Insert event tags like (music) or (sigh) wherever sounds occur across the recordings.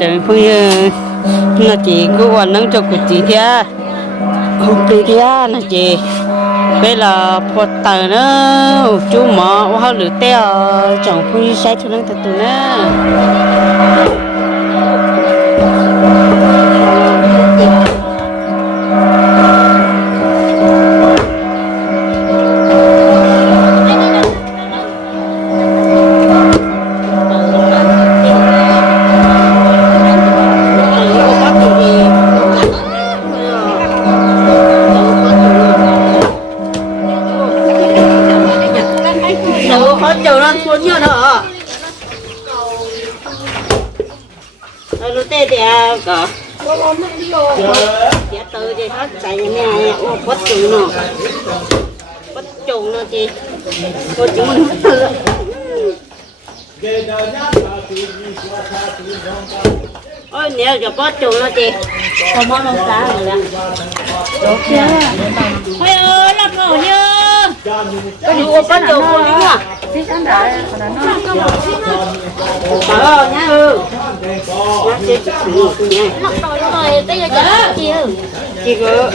จะเป็นผู้นนาจีก็วันนั้นจะกุจีเทียกุจีเทียนาจีเวลาพอตาเนอะจูหมอว่าเขาหรือเตี้ยจังผู้ยืใช้ทุนนั่งตัวเนอะ Nó tê thì cả. Dạ từ thì hết chạy nhà mẹ ô bắt trùng nó. Bắt trùng nó chị. Mình bắt từ. Ôi nếu giờ bắt trùng nó chị. Không có nông cá rồi đó. Ôi ơi, lọt ngổ nhớ. Có đi ô bắt trùng con đi à? Thích ăn đã, còn nó ờ nhá ừ. Nó sẽ rồi, bây giờ chả chi hử. Chị cứ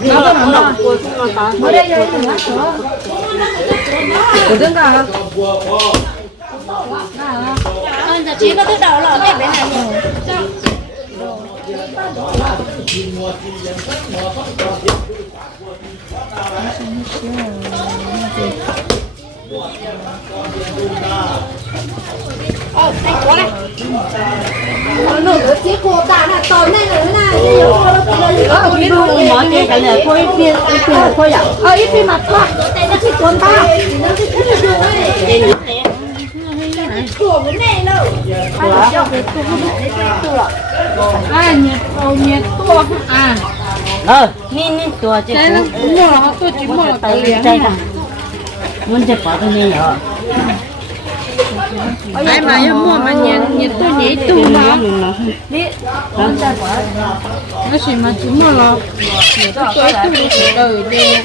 nó là nó là cô cũng ta. Ở đây rồi. Của tương cả. Giờ chỉ có thứ đầu lọt cái bên này nhiều. Có cái đồ mà cái cái này thôi kia cái kia là thôi à. Ờ, ít phim mặt quá. Nó chỉ cuốn ta. Nó chỉ là dùng ấy. Cái này Của vấn đề đâu. À, nhiệt tàu nhiệt tua. À, ờ nhìn nhìn tua chứ. mua là cũng mua là tôi chỉ mua là tàu tay liền. tay cả. Muốn chỉ bỏ cái này rồi. Ai mà em mua mà nhiệt nhiệt tôi nhảy tu mà. nó chỉ mà chỉ mà lo tôi tôi tôi đi từ đi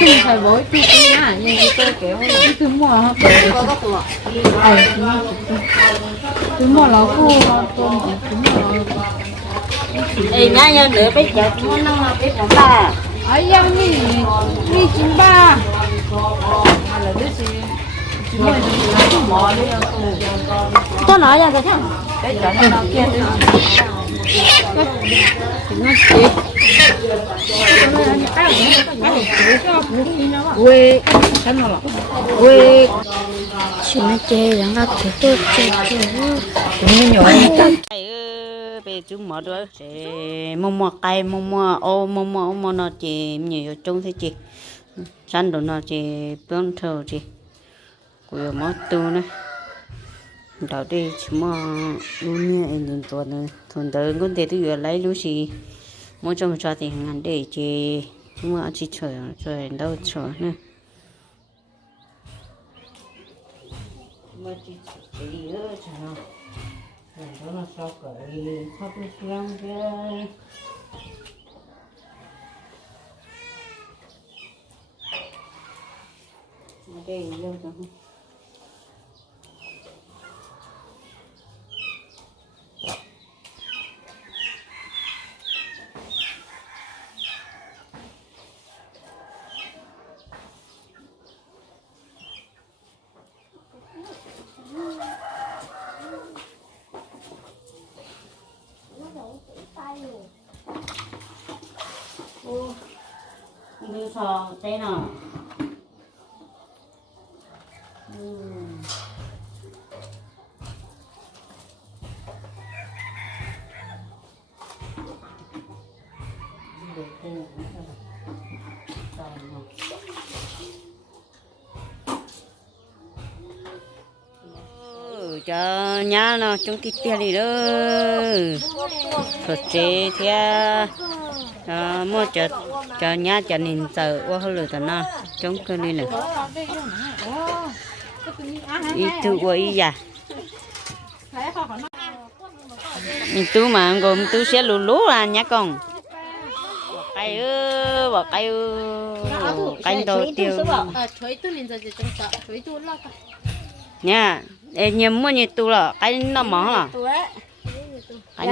tôi phải bối tôi tôi nhá nhưng tôi kéo tôi tôi mua họ ờ tôi mua là cô tôi tôi mua Ê nhá nhá nữa bây giờ muốn năng là biết làm ba. ấy em đi đi chín ba là cái gì tôi nói là cái thằng cái chỗ nó kia nó chỉ quê. Nào là quê. Chúng chơi rằng là thủ tôi chơi chơi cũng nhỏ bây chúng mở rồi sẽ mua mua cây mua mua ô mua mua ô mua nó chỉ nhiều chung thế chị chăn đồ nó chỉ bơm thầu chỉ Của mất tu này Đầu đi chỉ mà luôn như em nhìn tuần này Thuần tới con để tôi vừa lấy lúc gì. Mỗi trong cho thì hàng ngàn để chỉ Chúng mà chỉ chờ chờ đâu chờ nữa. Mà chỉ chờ đi nữa chờ nó. Đó là sao cái hấp dẫn cái đây vô rồi đưa sò té nào? Cho nhá nó chúng cái tiền đi đó thật chế thì à mua cho cho nhá cho nên sợ. Quá hơn lửa nó. Chống kia đi nữa ý tu quá ý già. Ý tu mà gồm tu sẽ lù lú à nhá con cây ư bỏ cây ư. Tiêu. trong sợ chuối tôi lo cả. Nha em nhầm mua như tu là cái nó mỏ là cái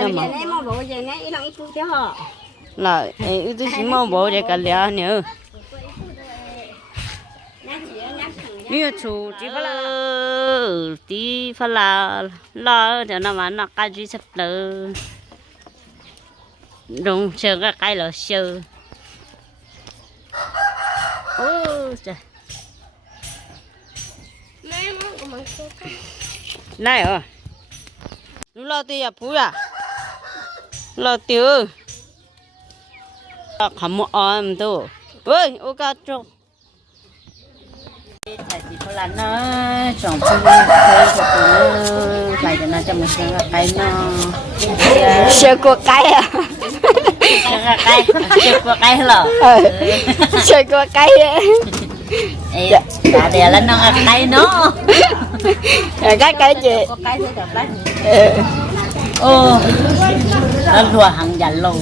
nó họ. Là ê tôi chỉ mong bố để cả lẽ nữa. Như chủ chỉ phải là tí phải là lo cho nó mà nó cái gì sắp lỡ đúng chờ cái cái là sơ ô trời. Này à nó lo tiền à phú à? Lo tiền không mua ôm tu ơi ô cá trâu tại vì có là nó trồng phu thuê cho tụi nó. Lại cho nó cho một số cái nó. Sợ của cái à cái qua cái của cái là sợ của cái á đè lên nó cái nó cái cái gì ô nó lùa hàng dần lâu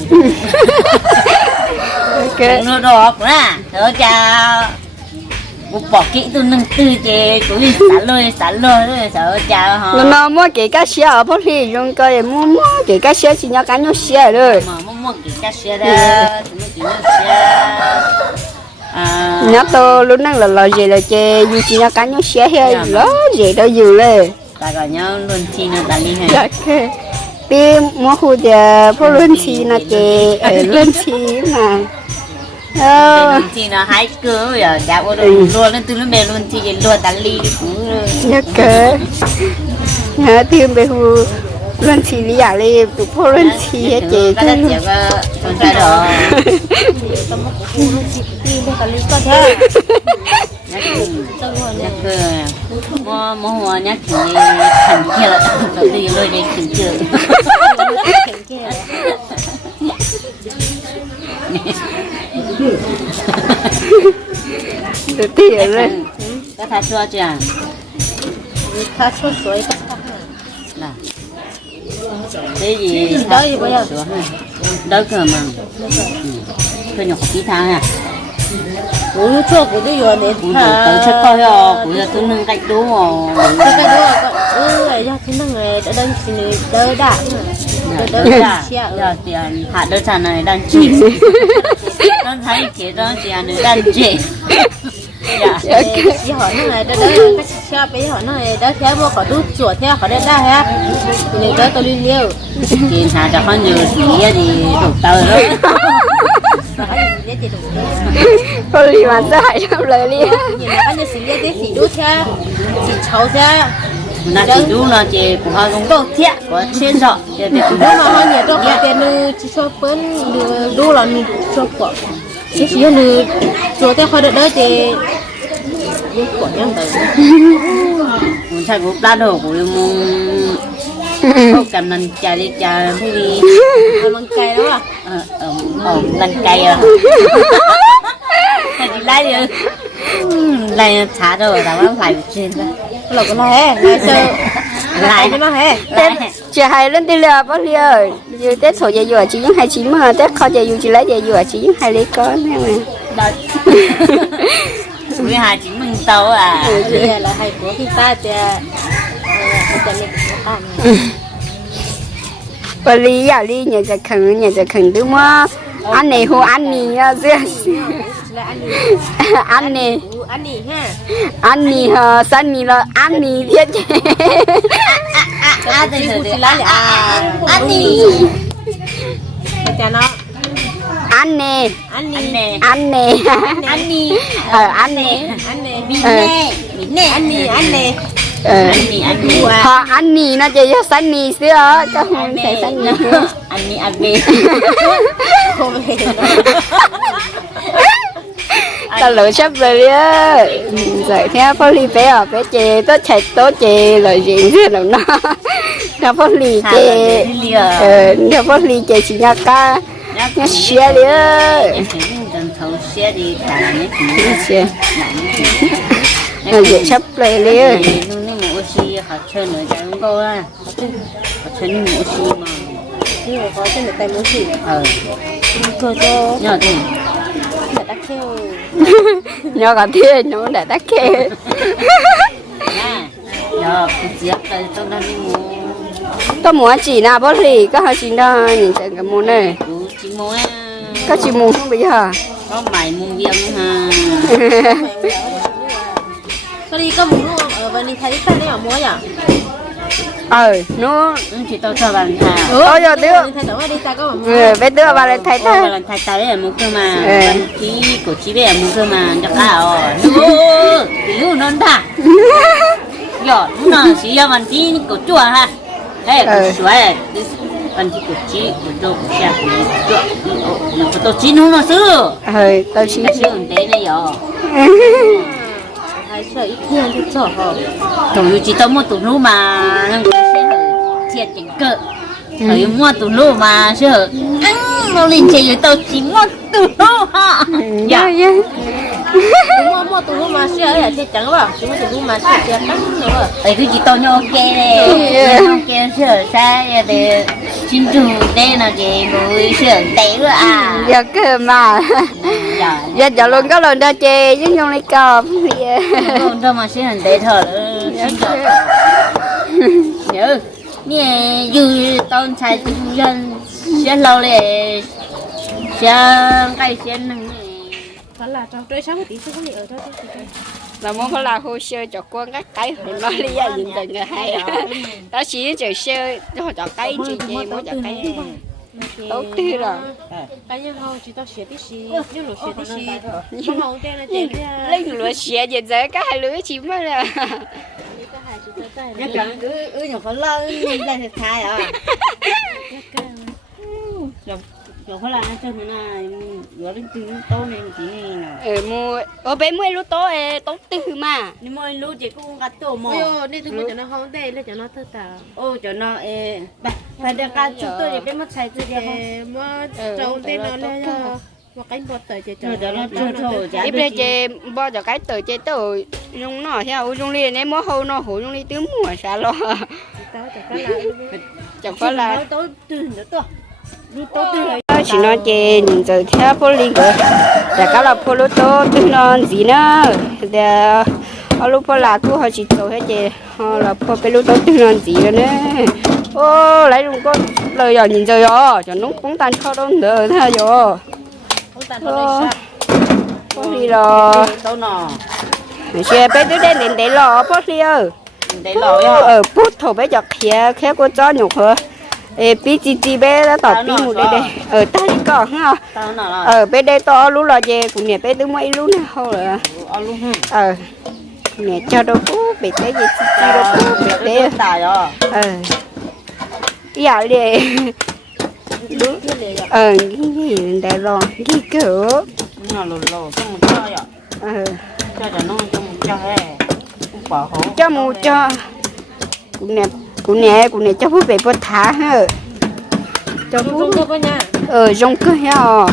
nó đỏ quá chào bỏ kỹ tôi nâng tư chê tôi xả lôi xả lôi rồi sợ cha nó họ nó mua cái cá xía ở phố thì dùng cái mua mua cái cá xía chỉ nhau cá nhau xía rồi mà mua mua kỹ cá xe đó nó kỹ nó xe à. Nhớ tôi lúc năng là là gì là chè dù chỉ nhau cá nhau xía hay đó gì đó dù lên ta gọi nhau luôn chi nó ta đi hay Dạ, đi mua khu thì phố luôn chi nó chè ở luôn chi mà nó hái cơ rồi đã vô rồi luôn lên từ nó mẹ luôn chi vậy luôn ta đi cũng nhớ cơ nhớ tìm về khu luôn chi lý à li tụ phố luôn chi hết chè cái đó chịu cái con trai đó nhắc cơ mua mua hoa nhắc thì thành kia là đi cái chua chưa cho suối cái gì cơ mà cái tí thang à đi rồi để cũng tự chất coi rồi cũng là nâng cách đúng không cái cái đó ừ ấy ra này đã đơn xin đỡ đã đỡ đỡ dạ tiền hạ đỡ sản này đang chỉ đang thấy chế đó chị anh đang chỉ dạ chỉ hỏi nó này đỡ đỡ cái xe bây hỏi nó này đỡ theo mua có đút chuột theo có đây ra ha thì này tôi liên liêu chị hạ cho con nhiều gì thì đủ tờ đó có gì mà sao hại trong lời đi nhìn là anh xin cái gì đút theo cháu theo na chỉ đúng là chị của họ cũng có thiệt có trên rõ để để nếu mà họ nhớ đâu cái tiền nu chỉ cho bớn đu là mình cho quả. Chỉ chỉ nu cho tới họ đỡ đỡ thì những quả nhân tới muốn thay cũng đa đồ của muốn không cầm lần chạy đi chạy cái gì mà mang cây đó à? Ờ ờ ờ lần cây à. (laughs) Gì lấy đi lấy trả rồi nó phải trên đó lộc nó hè ngày xưa (laughs) lại nó hè. Tết chị hay lên đi lừa bác giờ như tết sổ dây dừa chị những hai chín mà tết kho dây dù chị lấy dây dừa chị những hai lấy có nè mà với (laughs) hai chín mình tàu à. Ừ, ừ. Là hai của khi ta à. ừ, thì bà ly à ly nhà giờ khẩn nhà giờ khẩn đúng không? Anh này hô anh này à, ra à dưa là anh đi anh này anh đi ha anh này hả san này là anh này thiết à thì thì là à anh đi cho nó anh này anh anh đi nè anh này anh đi ờ anh này anh này bị nè bị nè anh đi anh này ờ anh đi anh đi họ anh này nó chỉ cho san này xưa cho không phải san này anh đi anh đi không hề ta lựa sắp rồi đi á rồi theo phố lì bé ở bé chè tốt chạy tốt chè lời gì thế nào nó. Theo phố lì chè ờ theo phố lì chè chỉ nhà ca nhà xe đi á. Xe những rồi vậy sắp rồi đi á. Nó nó mua xi họ chơi nữa chẳng có à họ chơi mua xi mà (laughs) nhớ cả thế nhớ cái trong đó đi mua có mua chỉ nào bớt thì có hai chỉ đó nhìn chẳng cái mua này? Ủa, chị mua có không bây giờ? Có mày mua viên ha cái đi có muốn ở bên đi thấy cái này ở mua nhỉ ờ nó Ừ, chị tao cho bạn thà. Ôi giờ mua ừ bây giờ bà lại thấy Ô, ta lần thay tay là mua cơ mà. Ừ. Chí của chị bé mua cơ mà chắc (laughs) à ờ Nô, tiểu non ta Yo, nó chỉ là bạn chí của chùa ha. Ê, Ừ. của chùa ấy Bạn chí của chị, của đồ, của xa, của chùa Nó của tôi chí nó nó sư? Ờ chỉ Cái sư tế này yo (laughs) hay ít chỉ tao mua tủ mà Nó cũng sẽ hở cỡ mua tủ lũ mà sẽ nó lên chơi tao chỉ mua tủ lũ ha dạ dạ mua mua tủ mà xe là xe trắng vào chúng tủ mà xe xe trắng nữa ấy cứ chỉ tao nhau kia này ok xa để xin chủ đây là cái mũi sửa tế nữa à. Giờ cơ mà. Dạ. Giờ giờ luôn có lần đó chê chứ không lấy cọp. Không đâu mà sửa tế thở nhớ. Nè dù chạy chung dân sẽ lâu lệ sẽ cái sẽ nâng đó là trong trời sáng tí xuống ở đó là muốn có là hồ sơ cho quân các cái thì nó lý do gì từng người hay (laughs) đó chỉ chờ sơ cho cho cái chị chị muốn cho cái tốt tư rồi. Cái nhân hậu chỉ tao xe tí xí nhưng lúc xe tí xí không hậu tên là chị lấy lúa xẻ giờ giờ cái hai lúa chim á là cái hai chị tao tay nhất là cứ cứ nhỏ con lơ lên thật thay à (laughs) rồi phải là cho là rồi đến từ tô này chỉ này ừ mua ở bên mua lúa tốt tốt tư mà. Nhưng mà lúc chị cũng gắt tổ mò ôi nên tụi cho nó hậu tên là cho nó thơ tao ô cho nó ê bà phải được cả chúng tôi để bên mắt sai tôi đi để mà trong tên nó lên mà cánh bọt tới chơi rồi đó nó chả ít được bây giờ bao giờ cái tờ chơi tờ dùng nó theo dùng liền em mua hầu nó hổ dùng đi tứ mùa sao lo chả có lại chẳng phải là tôi từ nữa tôi chỉ nói nhìn giờ theo linh cơ đã cả là phố lúa tốt tư non gì nữa? Để ở lúc là thu họ chỉ 做 hết chê họ là lúa tốt tư non gì nữa ô lấy dùng con lời giờ nhìn giờ rồi cho nó cũng tan cho đâu nữa thôi rồi đi rồi tôi nọ xe bé đứa đen đến để lò đi ơi để lỗi ở bút thổ bé giọt khía khía cô cho nhục hả ê bí chi bé đã tỏ bí một đây đây ở ta đi cỏ ha. Ở bên đây to lú là gì cũng nhẹ bé đứa mấy lú này không rồi ở luôn hả ờ nhẹ cho đâu có bị té gì chi chi đâu có bị té. rồi. Ờ. Dạ đi đúng ờ cái gì đây rồi cái cửa rồi ờ. Cho một cho cũng nè cũng nè cũng nè cho phú về bớt thả ha. Cho phú ờ trong cơ ha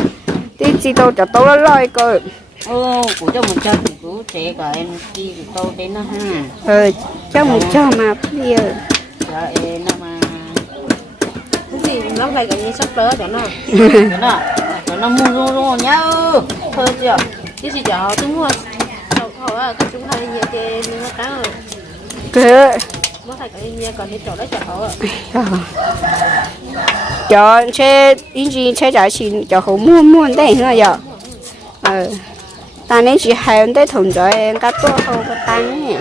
tí chi đâu cho tôi lôi cơ. Ô của cho một thì cũng sẽ cả em đi tôi đến nó ha. Ờ cho một cho mà bây giờ cho em nó mà. Cái gì nó lại cái gì sắp tới cho nó. Cho nó cho nó mua luôn luôn nhá. Thôi chưa? Cái gì cho tôi mua à cái chúng hay nhiều cái nó cá rồi đấy cho cho xe ý gì xe trả xin cho họ mua mua đây nữa giờ ờ ta nên chỉ hai đây thùng rồi em cắt tua tăng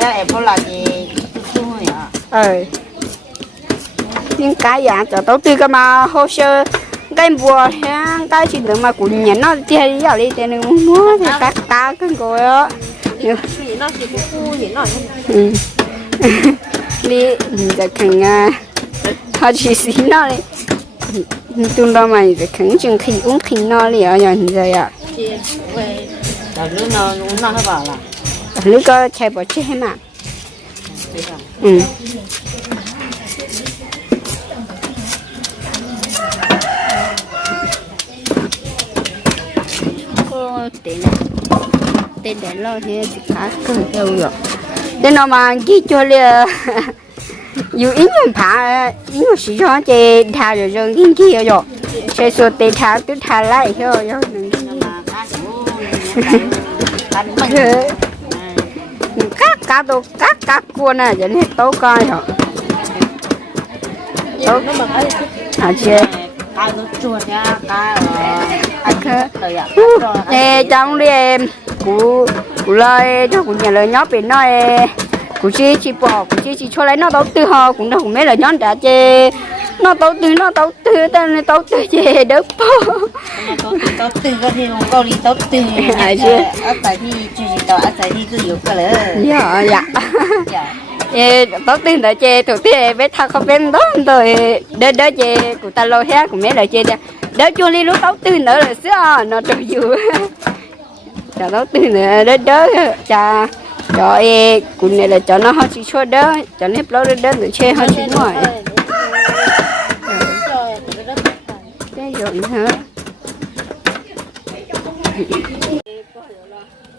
cho em có chung rồi à ờ. Nhưng cái dạng cho tao tư cái mà hồ sơ cái bùa ha cái chuyện được mà cũng nhận nó chơi giờ đi tên đừng mua thì cắt ta rồi á. Thì nó chỉ có khu gì (laughs) nó đi giờ khẳng à họ chỉ xí nó đi. Tung đó mà giờ khẳng chừng khi uống khi nó đi ở nhà giờ ạ. Rồi lúc lúc nào nó bảo là lúc có chạy bỏ chết mà. Thế à ừ cô tiền để lo thế thì khá cơ đâu rồi để nó mà ghi cho liền (laughs) dù ý nhận phá ý nhận sử dụng chế thả rồi rồi ghi kia rồi chế số tiền thả cứ thả lại thôi rồi mà (laughs) cá cá mình Thế, cá tô cá cá cua nè giờ hết tố coi hả? Tố à chị ạ nè trong đi em. Cú cú lời cho cú nhà lời nhóc bên nó em cú chi chi bỏ cú chi chi cho lấy nó tấu tư ho cũng đâu cũng mấy lời nhón đã chê. Nó tấu tư nó tấu tư tên nó tấu tư chê đỡ bỏ tao từ cái thì không có đi tao từ. (laughs) À, chưa? ở tại thì chỉ tao ở tại thì cứ yếu cái nữa dạ. Dạ ye tốt tin tư đã thủ tiên bé thằng không bên đó rồi. Đỡ đỡ che của ta lo hết của mấy lời che đỡ đỡ chua đi lúc tốt tin nữa là xưa nó trâu dù (laughs) chả tốt tin nữa đỡ đỡ chả cho ê cũng này là cho nó hơi chỉ chua đỡ cho nếp lâu đỡ đỡ để che hơi chỉ ngoài cái rồi. Hả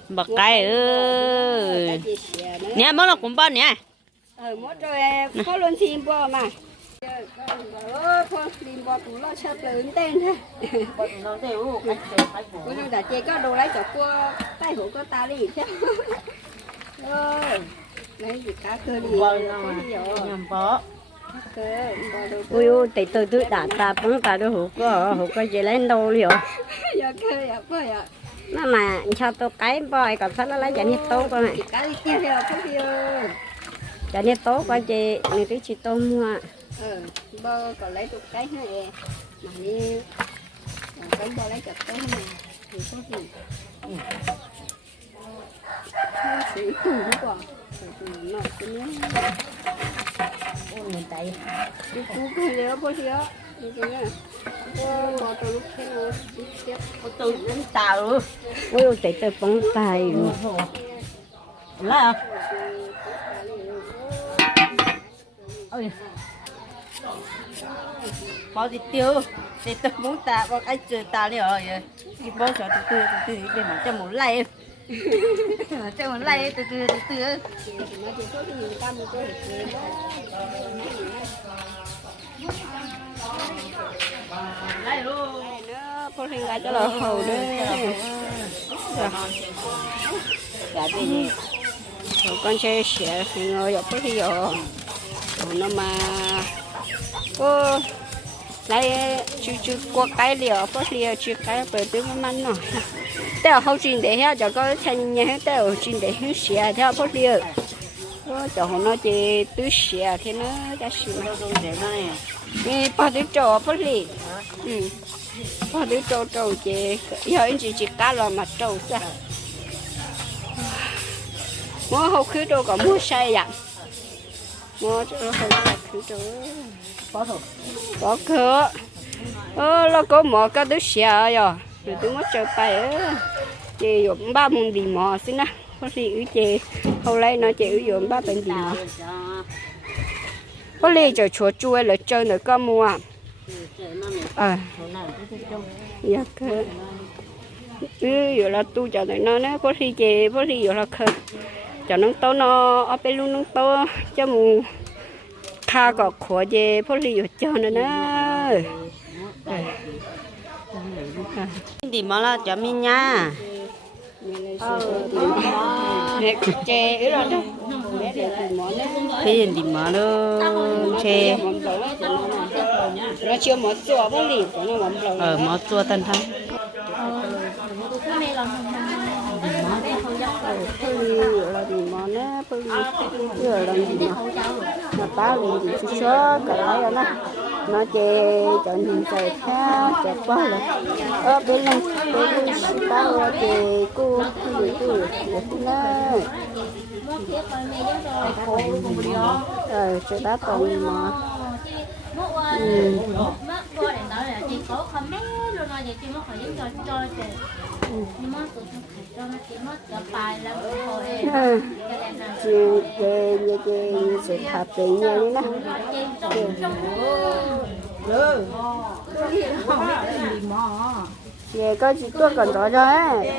bạc cái ơi. Nè, món là cũng bao nè ờ mất rồi có luôn xin bò mà xin bò cũng lo sợ lớn tên ha Cô nó đã chơi có đồ lấy cho cô tay hổ có ta đi chứ. Ơ. Lấy gì cá cơ đi. nhầm Cơ, bò ui ui tại tôi tôi đã ta bắn ta hụt có hụt có gì lên đâu liệu giờ cơ bò ya. nó mà cho tôi cái bòi còn sao nó lấy giải nhiệt tốt con này Cá đi kia theo có đi ơi. giải nhiệt tốt con chị người tí chị tôi mua Ờ, bò còn lấy được cái này. Mà đi còn cái bò lấy chụp cái này. Thì có gì? Sĩ tù quá. Nó cái nhớ. ôi mình tại Cú cái gì bò gì á. Cái gì á. Bò bò tôi lúc thế nó tiếp. cũng tao luôn ui ui tại tôi bắn tay là ôi. Bao tiêu. Để tôi muốn ta có cái chơi ta đi rồi thì bao giờ từ từ từ từ để mà cho muốn lay (laughs) cho muốn lay từ từ từ từ Mà cái lay luôn ra cho là hầu đấy. Dạ. dạ cái con chơi xe ngồi dọc cái gì rồi nó mà ô lấy chú chú qua cái liều có liều chú cái bờ tứ mà ăn nó tao hậu trình để hết cho có thành nhà tao trình để hết xẻ theo có liều có cho nó chỉ tứ xẻ thì nó đã xỉu đi nó này Nè, bao nhiêu? Ừ. Bao nhiêu trâu trâu chị, giờ anh chị chỉ cá lo mà trâu sao? Mua hậu khứ trâu có mua sai à? มอจะเอาตัดขึ้นตัวบอกเถอะเออแล้วก็หมอก็ดูเสียอะหรือต้องมอจะไปเออเจียมบ้ามึงดีหมอสินะเพราะสิอือเจเขาไล่เนาะเจียมบ้าเป็นดีหมอเพราะเลยจะชัวช่วยแล้วเจอหน่อก็มัวอะอยากเอออยู่แล้วตู้จะไหนเนาะยเพราะสิเจเพราะสิอยู่และเคย chị. Hậu lấy nó chị ứ dùng ba tên đi mỏ. Có lẽ cho chúa chui là chơi nữa có mua. Ờ. dạ cơ ừ giờ là tu cho tụi nó nó có khi chị có khi giờ là khờ cho nó to nó ở bên luôn nó to cho mù kha có khổ chị có khi giờ cho nó nó đi mà là cho mình nha nè chè ở đó đó bé để tìm món đấy thế thì đi mà nó chê món dầu á cho nó nè nó chưa món chua bao lì của nó món dầu ở mó chua tân thắng phương là gì mà nó phương giờ là gì mà mà tao liền gì chú số cái đấy là nó nó chè chọn nhìn chè theo chè quá là ở bên này bên lên tao chè cô gì cu được nè ờ sẽ đá tông mà ừ mất qua đến đó là chị có comment luôn rồi chị mất phải giúp cho cho chị nhưng mà tụi tôi phải cho nó chị mất cho bài lắm thôi em ừ cho nên là chè chè như chè như sự thập tự nhiên đấy nó chè có chỉ có cần đó rồi ấy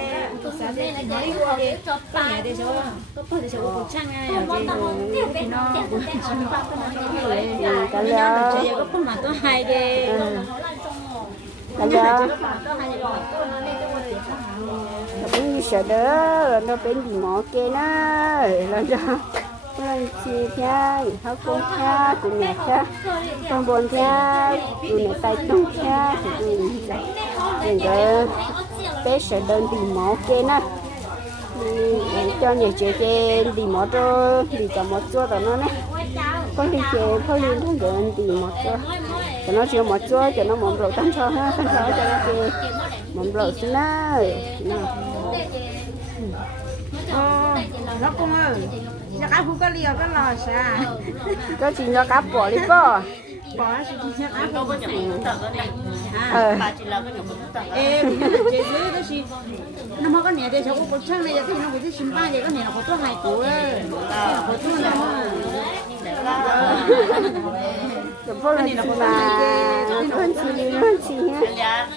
nên là chị có cho bài để cho có phải để cho cuộc trang ai ở đây rồi thì nó cũng chỉ ba cái Ừ, cái đó chị tôi đi tôi đi rồi tôi nó tôi có thể cũng như sợ là nó bên gì mỏ kia nó. Là đó lần chi theo họ cũng theo cũng nhẹ theo con buồn theo cũng nhẹ tay tung theo thì vậy rồi đó bé sợ đơn thì mỏ kia nó. Cho nhiều chuyện kia đi mỏ cho đi cho mỏ chua đó nó nè. Con đi chơi phơi liên thông gần đi mỏ chua cho nó chưa mỏ chua cho nó mỏng lộ tăng cho ha tăng cho cho nó chơi mỏng lộ xin nó Ờ, nó cũng ơi nó cá không có liều có lò xa (laughs) có chỉ nó cá bỏ đi có? Bỏ sẽ chỉ cá đâu có nhận một tờ cái này Ờ. bà chỉ là cái nhận một tờ em chế dưới đó thì nó mà có nhẹ thì cháu cũng có chân này thì nó có thể xin ba thì có nhẹ nó có cho hai ấy có cho nó (laughs) rồi chi hơn chi ha dạ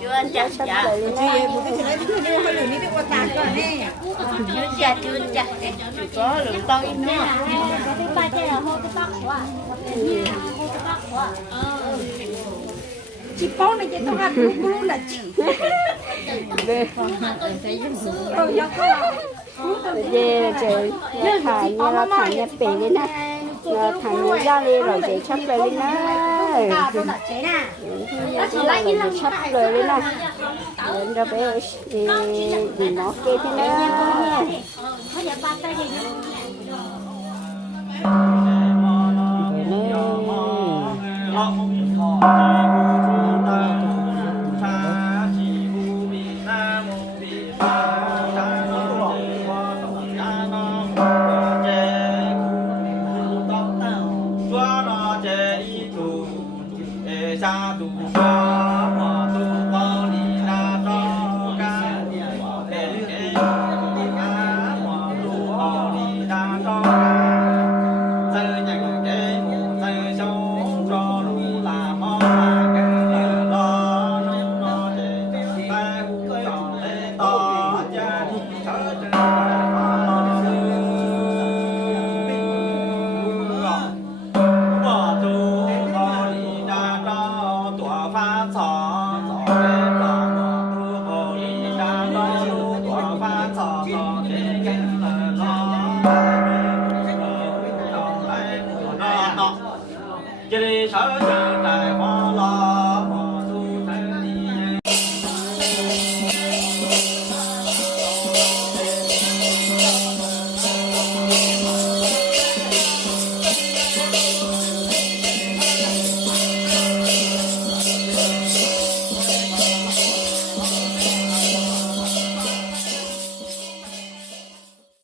chưa anh chắc sắp dạ tới lên chị đấy rồi à à bóng này chị tôi ăn lúc lúc là chị về ờ nhớ có về trời nó thả nó thả như bể lên nè nó thả như ra đi rồi để chấp lại lên nè tôi là chế nè nó là rồi để chấp lại lên nè đến rồi bé đi đi nó kia thế nè